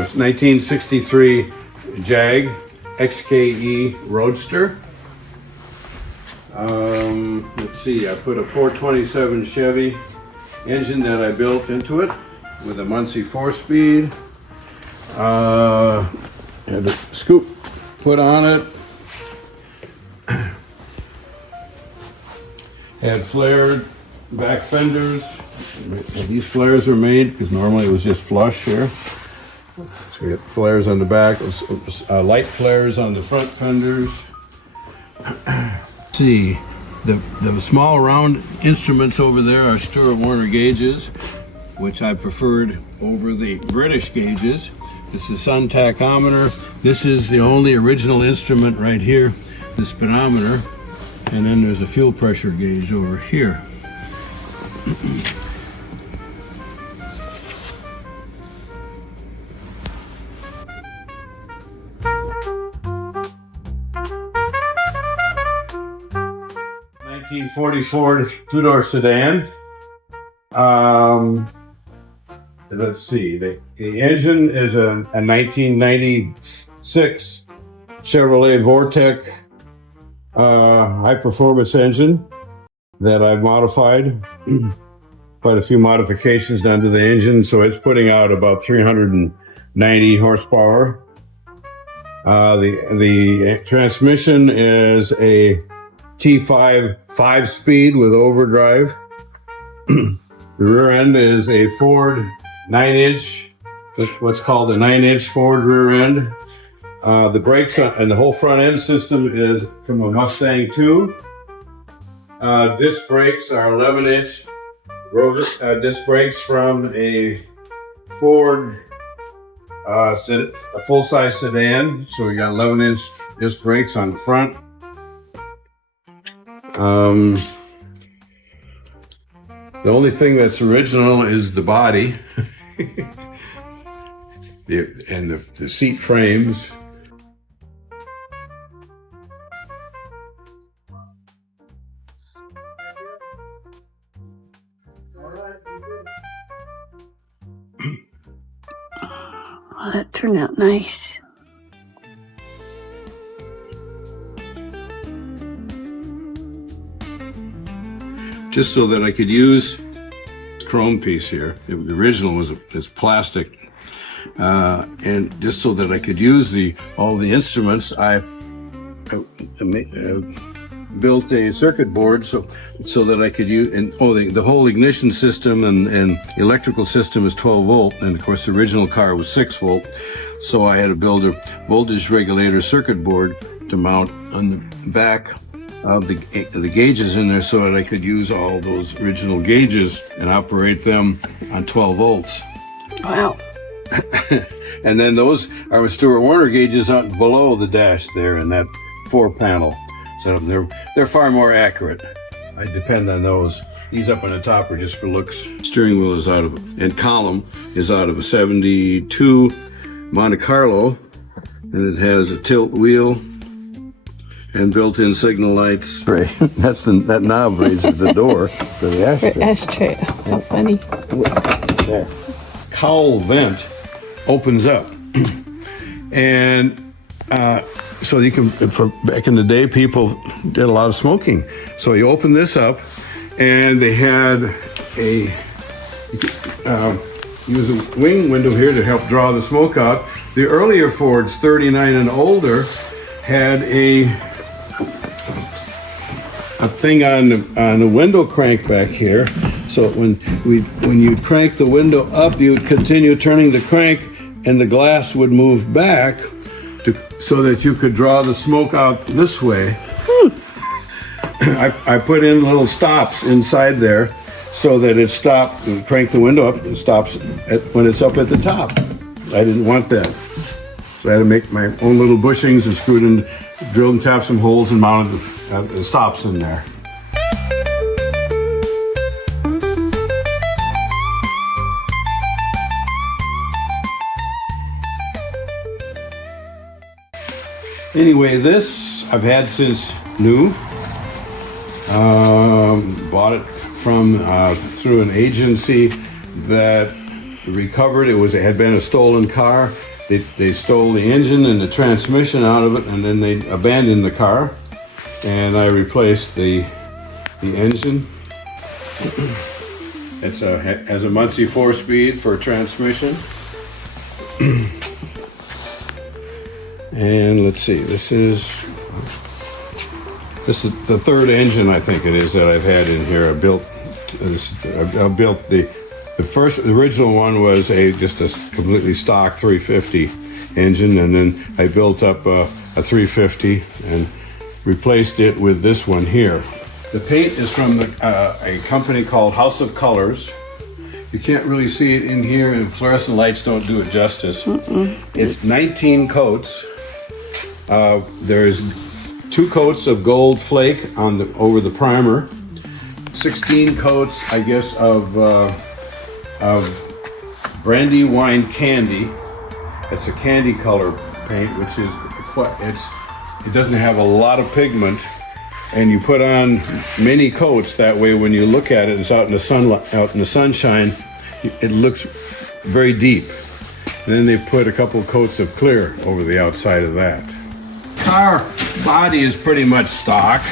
1963 Jag XKE Roadster. Let's see, I put a 427 Chevy engine that I built into it with a Muncie 4-speed. Had a scoop put on it. Had flared back fenders. These flares are made because normally it was just flush here. So we got flares on the back, light flares on the front fenders. See, the small round instruments over there are Stewart Warner gauges, which I preferred over the British gauges. This is sun tachometer. This is the only original instrument right here, the speedometer. And then there's a fuel pressure gauge over here. Ford two-door sedan. Let's see. The engine is a 1996 Chevrolet Vortec high-performance engine that I've modified. Quite a few modifications done to the engine, so it's putting out about 390 horsepower. The transmission is a T5 5-speed with overdrive. The rear end is a Ford 9-inch, what's called a 9-inch Ford rear end. The brakes and the whole front end system is from a Mustang 2. Disc brakes are 11-inch disc brakes from a Ford a full-size sedan. So we got 11-inch disc brakes on the front. The only thing that's original is the body and the seat frames. Well, that turned out nice. Just so that I could use this chrome piece here. The original was plastic, and just so that I could use all the instruments, I built a circuit board so that I could use. And the whole ignition system and electrical system is 12 volt, and of course the original car was 6 volt. So I had to build a voltage regulator circuit board to mount on the back of the gauges in there so that I could use all those original gauges and operate them on 12 volts. Wow. And then those are Stewart Warner gauges out below the dash there in that 4-panel. So they're far more accurate. I depend on those. These up on the top are just for looks. Steering wheel is and column is out of a 72 Monte Carlo, and it has a tilt wheel and built-in signal lights. That knob raises the door for the ashtray. Ashtray. How funny. There. Cowl vent opens up, and so you can. Back in the day, people did a lot of smoking. So you open this up, and they had use a wing window here to help draw the smoke out. The earlier Fords, 39 and older, had a thing on the window crank back here, so when you crank the window up, you would continue turning the crank, and the glass would move back so that you could draw the smoke out this way. I put in little stops inside there so that it stopped. Crank the window up, it stops when it's up at the top. I didn't want that, so I had to make my own little bushings and drilled and tapped some holes and mounted the stops in there. Anyway, this I've had since new. Bought it from through an agency that recovered. It had been a stolen car, they stole the engine and the transmission out of it, and then they abandoned the car. And I replaced the engine. It's has a Muncie 4-speed for transmission. And let's see, this is the third engine, I think it is, that I've had in here. I built the original one was just a completely stock 350 engine, and then I built up a 350 and replaced it with this one here. The paint is from a company called House of Colors. You can't really see it in here, and fluorescent lights don't do it justice. It's 19 coats. There's 2 coats of gold flake over the primer, 16 coats, I guess, of brandy wine candy. It's a candy color paint, which is it doesn't have a lot of pigment, and you put on many coats. That way, when you look at it, it's out in the sunshine. It looks very deep. And then they put a couple coats of clear over the outside of that. Car body is pretty much stock.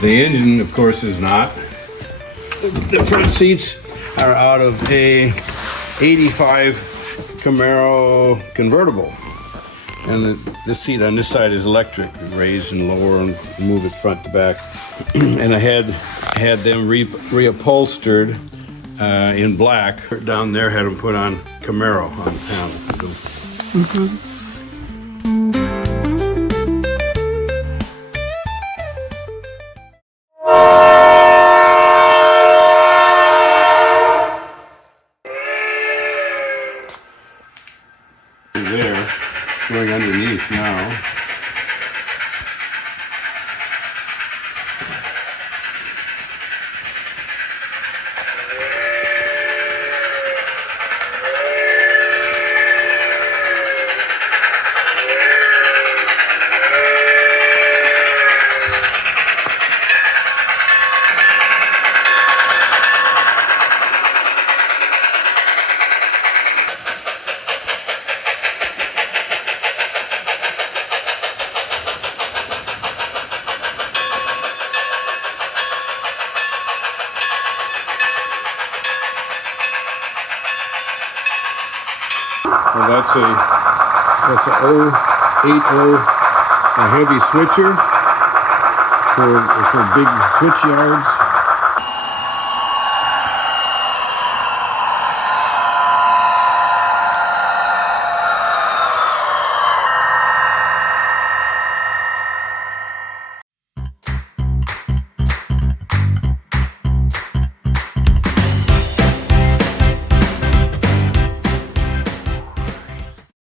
The engine, of course, is not. The front seats are out of a '85 Camaro convertible. And the seat on this side is electric. You raise and lower and move it front to back. And I had them reupholstered in black. Down there, had them put on Camaro on the panel. There, going underneath now. Well, that's a 080, a heavy switcher for big switch yards.